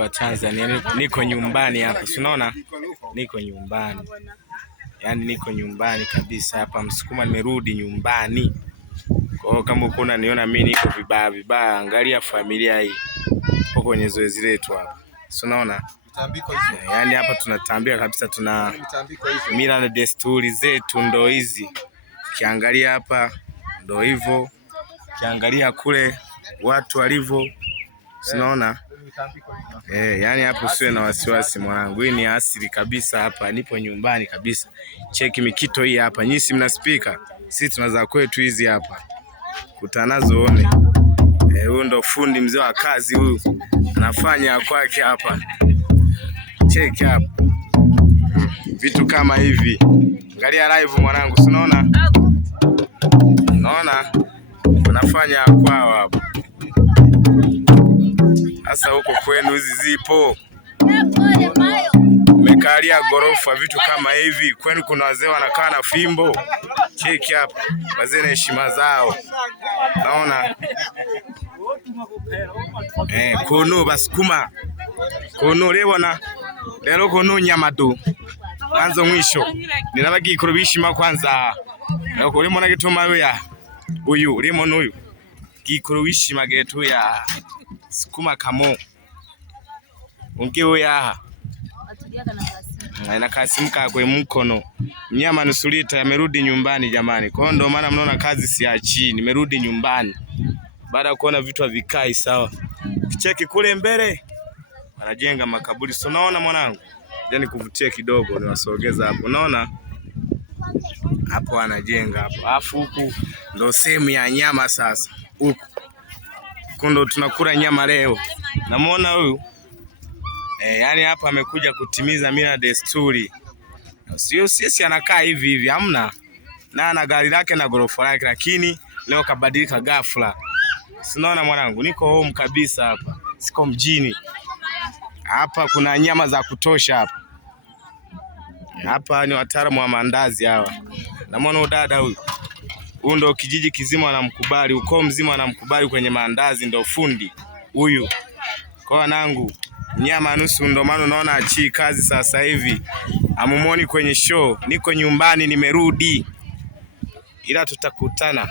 Wa Tanzania, niko nyumbani hapa, unaona? Niko nyumbani. Yaani niko nyumbani kabisa hapa Msukuma, nimerudi nyumbani. Kwa hiyo kama uko unaniona mimi niko vibaya, angalia familia hii. Tuko kwenye zoezi letu hapa. Unaona? Mitambiko hizo. Yaani hapa tunatambia kabisa, tuna mila na desturi zetu ndo hizi. Ukiangalia hapa ndo hivyo. Ukiangalia kule watu walivyo. Unaona? Yaani hapo usiwe na wasiwasi mwanangu. Hii ni asili kabisa hapa. Nipo nyumbani kabisa. Cheki mikito hii hapa. Nyinyi mna speaker. Sisi tunaza kwetu hizi hapa. Kutanazo one. Huyu ndo fundi mzee wa kazi huyu. Anafanya kwake hapa. Cheki hapa. Vitu kama hivi. Angalia live mwanangu, unaona? Unaona? Anafanya kwao hapa. Sasa huko kwenu hizi zipo. Mekalia gorofa, vitu kama hivi. Kwenu kuna wazee wanakaa na fimbo. Cheki hapa. Wazee na heshima zao. Naona? Kono Basukuma. Kono lebona. Lero kono nyamado. Mwanzo mwisho. Ninabaki kurubishima kwanza. Lero limona gituma ya. Uyu limona uyu. Gikurubishima getu ya. Sukuma kamo. Ungewe ya. Na kasimka kwa mkono. Mnyama nusulita yamerudi nyumbani jamani. Kwa ndo maana mnaona kazi siachi. Nimerudi nyumbani. Baada ya kuona vitu havikai sawa. Kicheki kule mbele. Anajenga makaburi. So unaona mwanangu? Yaani kuvutia kidogo niwasogeza hapo. Unaona? Hapo anajenga hapo. Alafu huku ndo sehemu ya nyama sasa. Huku ndo tunakula nyama leo. Namuona huyu? Yaani hapa amekuja kutimiza mila desturi. Sio sisi anakaa hivi hamna. Na ana gari lake na gorofa lake, lakini leo kabadilika ghafla. Unaona mwanangu, niko home kabisa hapa. Siko mjini. Hapa kuna nyama za kutosha hapa. Hapa ni wataalamu wa mandazi hawa. Namuona dada huyu. Huyu ndo kijiji kizima anamkubali, ukoo mzima anamkubali kwenye mandazi, ndo fundi huyu. Kwa wanangu, nyama nusu ndo maana unaona achi kazi sasa hivi. Amumuoni kwenye show, niko nyumbani nimerudi. Ila tutakutana.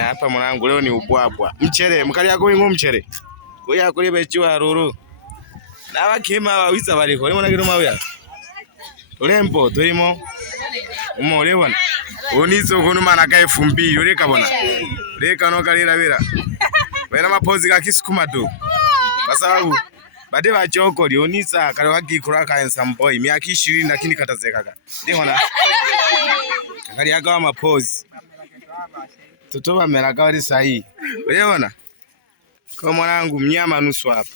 Hapa mwanangu leo ni ubwabwa. Mchere, mkali yako ni mchere. Kuya kule bechwa ruru. Na bakima bawiza baliko. Limona kiruma uya. Olempo tulimo. Umole bwana. Unizo kunuma na kai 2000 ureka bwana. Reka no kalira bira. Wena mapozi ga Kisukuma tu. Kwa sababu bade bachoko lionisa kale wakikura ka ensamboy miaka 20 lakini katazeka. Ndio na. Kali yako mapozi. Tutoba melaka wali sahihi. Unaona? Kwa mwanangu mnyama nusu hapa.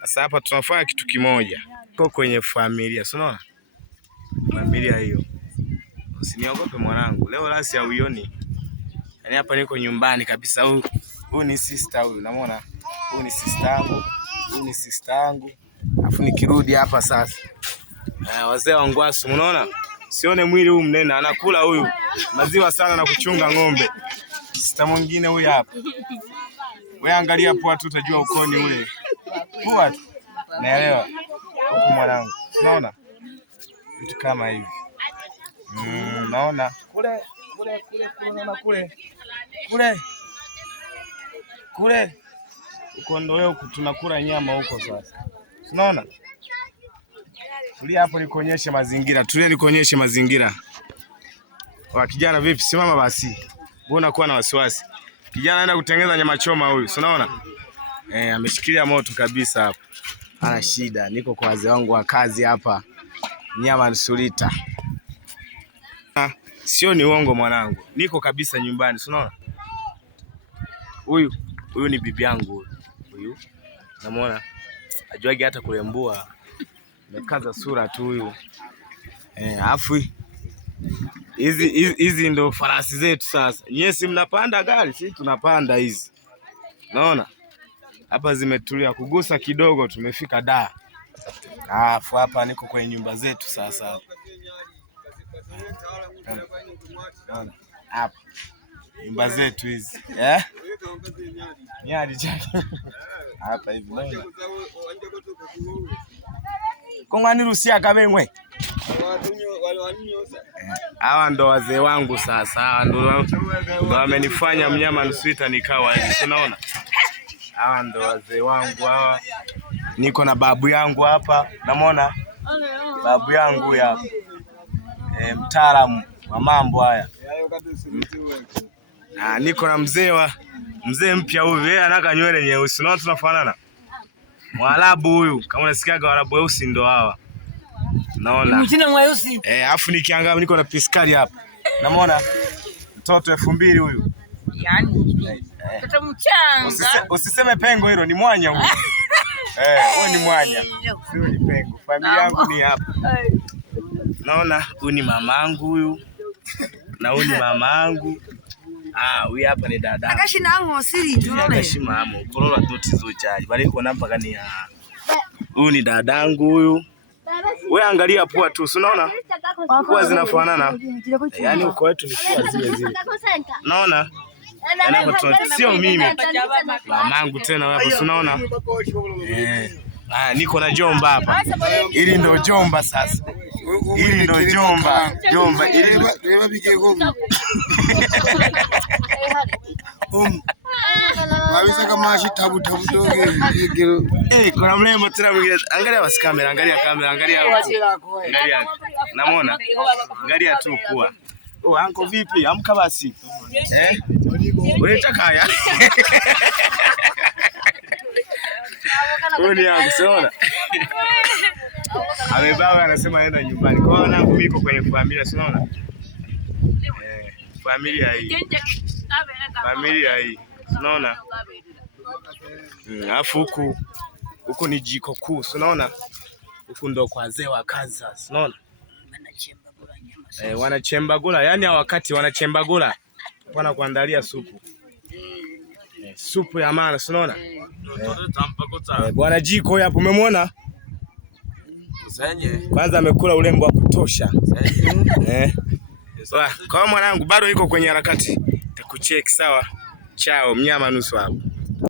Sasa hapa tunafanya kitu kimoja. Tuko kwenye familia, unaona? Familia hiyo. Usiniogope mwanangu. Leo lasi hauioni. Yaani hapa niko nyumbani kabisa. Huyu ni sister huyu, unaona? Huyu ni sister yangu. Huyu ni sister yangu. Alafu nikirudi hapa sasa. Wazee wa Ngwasu, unaona? Sione mwili huu mnene, anakula huyu maziwa sana na kuchunga ng'ombe. Sister mwingine huyu hapa. Wewe angalia pua tu utajua ukoni ule. Pua tu. Naelewa. Huko mwanangu. Unaona? Vitu kama hivi. Naona kule uko ndo leo tunakula nyama huko sasa. Unaona? Tulia hapo nikuonyeshe mazingira. Tulia nikuonyeshe mazingira. Wa kijana vipi? Simama basi. Mbona kuwa na wasiwasi? Kijana anaenda kutengeneza nyama choma huyu. Unaona? Ameshikilia moto kabisa hapa. Ana shida. Niko kwa wazee wangu wa kazi hapa. Nyama nusulita. Sio ni uongo mwanangu. Niko kabisa nyumbani, unaona? Huyu ni bibi yangu huyu. Unamuona? Ajuagi hata kulembua. Amekaza sura tu huyu. Afu hizi ndo farasi zetu sasa. Nyesi mnapanda gari, sisi tunapanda hizi. Unaona? hapa zimetulia, kugusa kidogo tumefika da. Alafu hapa niko kwenye nyumba zetu sasa. Hapa nyumba zetu hizi nyadi chake hapa hivi kongani rusia kabengwe. Hawa ndo wazee wangu sasa, hawa ndo wamenifanya mnyama Nuswita nikawa hivi, unaona. Hawa ndo wazee wangu hawa. Niko na babu yangu hapa, namwona babu yangu ya mtaalamu wa mambo haya. Niko na mzee mpya huyu, yeye anaka nywele nyeusi, unaona tunafanana. Mwarabu huyu, kama unasikiaga Waarabu weusi ndo hawa. Naona. Mchina mweusi. Afu nikiangalia niko na piskali hapa. Namwona mtoto 2000 huyu. Yaani mtoto mchanga. Usiseme pengo, hilo ni mwanya huyu. Huyu ni mwanya. Sio ni pengo. Familia yangu ni hapa. Naona huyu ni mamangu huyu. Na huyu ni mamangu. Huyu hapa ni dada. Akashinango siri tunaona. Akashimamo. Korola doti zochaji. Bali kuona mpaka ni huyu ni dadangu huyu. Wewe angalia pua tu, unaona? Pua zinafanana. Yaani uko wetu ni pua zile. Naona? Sio mimi. Mamangu tena wewe hapo unaona? Niko na jomba hapa. Hili ndo jomba sasa. Hili ndo jomba. Jomba hili. Waweza kama tabu doge. Kuna mlembo tena mwingine. Angalia basi kamera, angalia kamera, angalia hapo. Angalia. Namuona? Angalia tu kwa. Anko vipi? Amka basi. Unataka haya? Uni yangu siona. Amebawa anasema aenda nyumbani. Kwa wanangu mimi niko kwenye familia, siona? Familia hii. Familia hii. Unaona? Alafu huku ni jiko kuu, unaona? Huku ndo kwa wazee wa kazi sasa, unaona? Wanachembagula, yani wakati wanachembagula wanakuandalia supu. Supu ya maana, unaona? Bwana jiko hapo umemwona? Kwanza amekula ulembo wa kutosha. Kwa mwanangu bado niko kwenye harakati. Takucheck sawa. Chao mnyama nusu hapo.